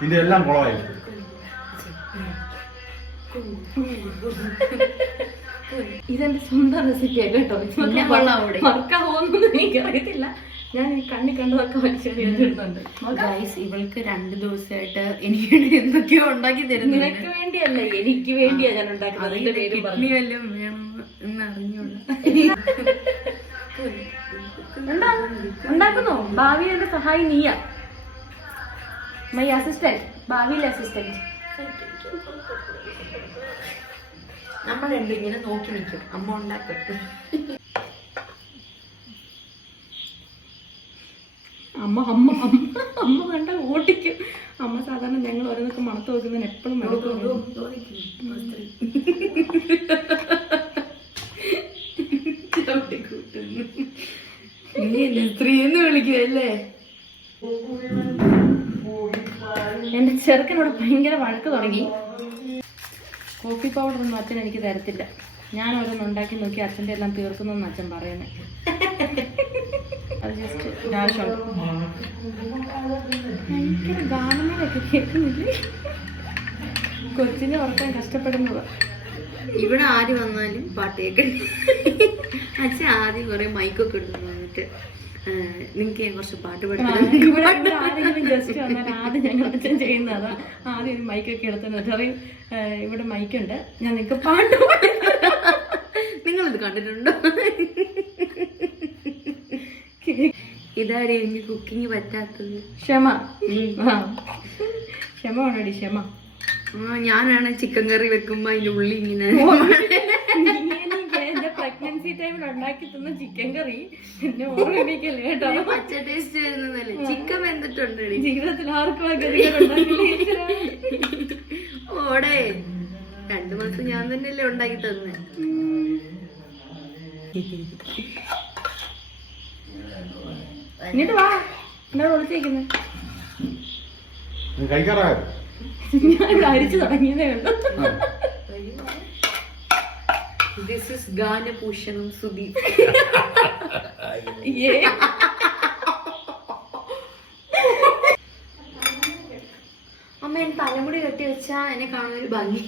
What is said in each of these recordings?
നിന്റെ എല്ലാം കുളമായി. ഇതെന്റെ സ്വന്തം റെസിപ്പി അല്ല കേട്ടോ. വർക്കാവോന്നൊന്നും എനിക്ക് അറിയത്തില്ല. ഞാൻ ഈ കണ്ണി കണ്ടതൊക്കെ വലിച്ചെറിയുന്നുണ്ട്. ഇവൾക്ക് 2 ദിവസമായിട്ട് എനിക്ക് എന്തൊക്കെയോ ഉണ്ടാക്കി തരുന്നു. നിനക്ക് വേണ്ടിയല്ല, എനിക്ക് വേണ്ടിയാ ഞാൻ ഉണ്ടാക്കുന്നത്. കിഡ്നി വല്ലതും വേണം എന്ന് അറിഞ്ഞോളൂ. ഉണ്ടാക്കുന്നോ? ഭാവിയുടെ സഹായി നീയാ, മൈ അസിസ്റ്റന്റ്, ഭാവിയിലെ അസിസ്റ്റന്റ്. നമ്മൾ രണ്ടും ഇങ്ങനെ നോക്കി നിൽക്കും, അമ്മ ഉണ്ടാക്കും. അമ്മ അമ്മ അമ്മ അമ്മ കണ്ട ഓട്ടിക്കും. അമ്മ സാധാരണ ഞങ്ങൾ ഓരോന്നൊക്കെ മണത്ത് നോക്കുന്നതിന് എപ്പോഴും സ്ത്രീ എന്ന് വിളിക്കുവല്ലേ. എന്റെ ചെറുക്കനോട് ഭയങ്കര വഴക്ക് തുടങ്ങി. കോഫി പൗഡർ ഒന്നും അച്ഛൻ എനിക്ക് തരത്തില്ല. ഞാൻ ഓരോന്ന് ഉണ്ടാക്കി നോക്കി അച്ഛൻ്റെ എല്ലാം തീർക്കുന്നെന്ന് അച്ഛൻ പറയുന്നത്. അത് ജസ്റ്റ് ഒരാവശ്യമുണ്ട്. ഭയങ്കര ഗാനങ്ങളൊക്കെ കേൾക്കുന്നില്ലേ? കൊച്ചിനെ ഉറക്കാൻ കഷ്ടപ്പെടുന്നത്. ഇവിടെ ആര് വന്നാലും പാട്ട് കേൾക്കണ്ടേ. അച്ഛൻ ആദ്യം കുറെ മൈക്കൊക്കെ എടുത്തു വന്നിട്ട് നിങ്ങക്ക് കുറച്ച് പാട്ട് ആരെങ്കിലും ജസ്റ്റ് വന്നാൽ ആദ്യം ഞങ്ങൾ അച്ഛൻ ചെയ്യുന്നതാ. ആദ്യം മൈക്കൊക്കെ എടുത്തെന്ന് അറിയും, ഇവിടെ മൈക്കുണ്ട്, ഞാൻ നിങ്ങൾക്ക് പാട്ട് പാടി. നിങ്ങളിത് കണ്ടിട്ടുണ്ടോ? ഇതാടി എനിക്ക് കുക്കിംഗ് പറ്റാത്തത്. ക്ഷമ ക്ഷമ വേണോടി, ക്ഷമ. ഞാനാണ് ചിക്കൻ കറി വെക്കുമ്പോ അതിന്റെ ഉള്ളി ഇങ്ങനെ എന്റെ പ്രഗ്നൻസി ടൈമിൽ ഉണ്ടാക്കി തന്ന ചിക്കൻ കറി എന്നെ ഓർമ്മിക്കല്ലേ കേട്ടോ. പച്ച ടേസ്റ്റ് വരുന്നതല്ലേ. ചിക്കൻ വെന്തിട്ടുണ്ട് ജീവിതത്തിൽ ആർക്കും ഓടെ 2 മാസം ഞാൻ തന്നെയല്ലേ ഉണ്ടാക്കി തന്നെ. എന്നിട്ട് വാ, എന്താ വിളിച്ചേക്കുന്നത്? ഞാൻ കഴിച്ചു തുടങ്ങിയതേ ഉള്ളൂ. This is Ganabhushanam Sudeep. അമ്മ എന്നെ തലമുടി കെട്ടി വെച്ചാ എന്നെ കാണാൻ ഒരു ഭംഗി.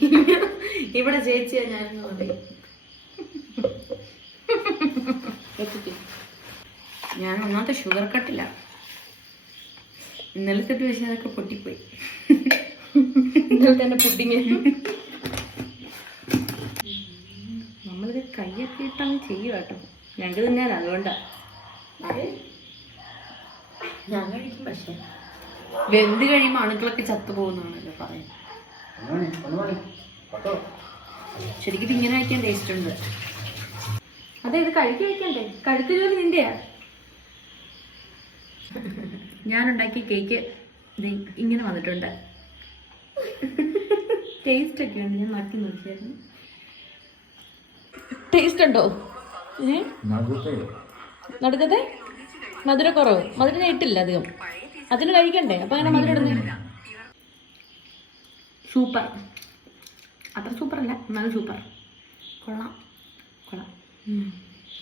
ഇവിടെ ചേച്ചിയാ ഞാനെന്ന് പറയും. ഞാൻ ഒന്നാമത്തെ ഷുഗർ കട്ടില്ല. ഇന്നലെ തൊട്ട് വെച്ച് അതൊക്കെ പൊട്ടിപ്പോയി. ഇന്നലെ തന്നെ പുഡിങ്. നമ്മളിത് കയ്യൊക്കെ ഇട്ടങ്ങ് ചെയ്യും കേട്ടോ. ഞങ്ങൾക്ക് തന്നെയാണ്, അതുകൊണ്ടാ. ഞാൻ കഴിക്കും, പക്ഷെ വെന്ത് കഴിയുമ്പോൾ അണുക്കളൊക്കെ ചത്തുപോകുന്നാണല്ലോ പറയുന്നത്. ശരിക്കും ഇങ്ങനെ കഴിക്കാൻ ടേസ്റ്റ് ഉണ്ട്. അതെ, ഇത് കഴുകി വയ്ക്കണ്ടേ? കഴുത്തിൽ ജോലി നിന്റെയാ. ഞാനുണ്ടാക്കിയ കേക്ക് ഇങ്ങനെ വന്നിട്ടുണ്ട്. ടേസ്റ്റ് ഒക്കെ ഉണ്ട്. ഞാൻ നക്കി നോക്കിയായിരുന്നു. ടേസ്റ്റ് ഉണ്ടോ? നടുക്കത്തെ മധുരക്കുറവ്. മധുരം ഇട്ടില്ല അധികം. അതിന് കഴിക്കണ്ടേ? അപ്പൊ അങ്ങനെ മധുരം ഇടുന്ന. സൂപ്പർ. അത്ര സൂപ്പർ അല്ല, എന്നാലും സൂപ്പർ. കൊള്ളാം കൊള്ളാം.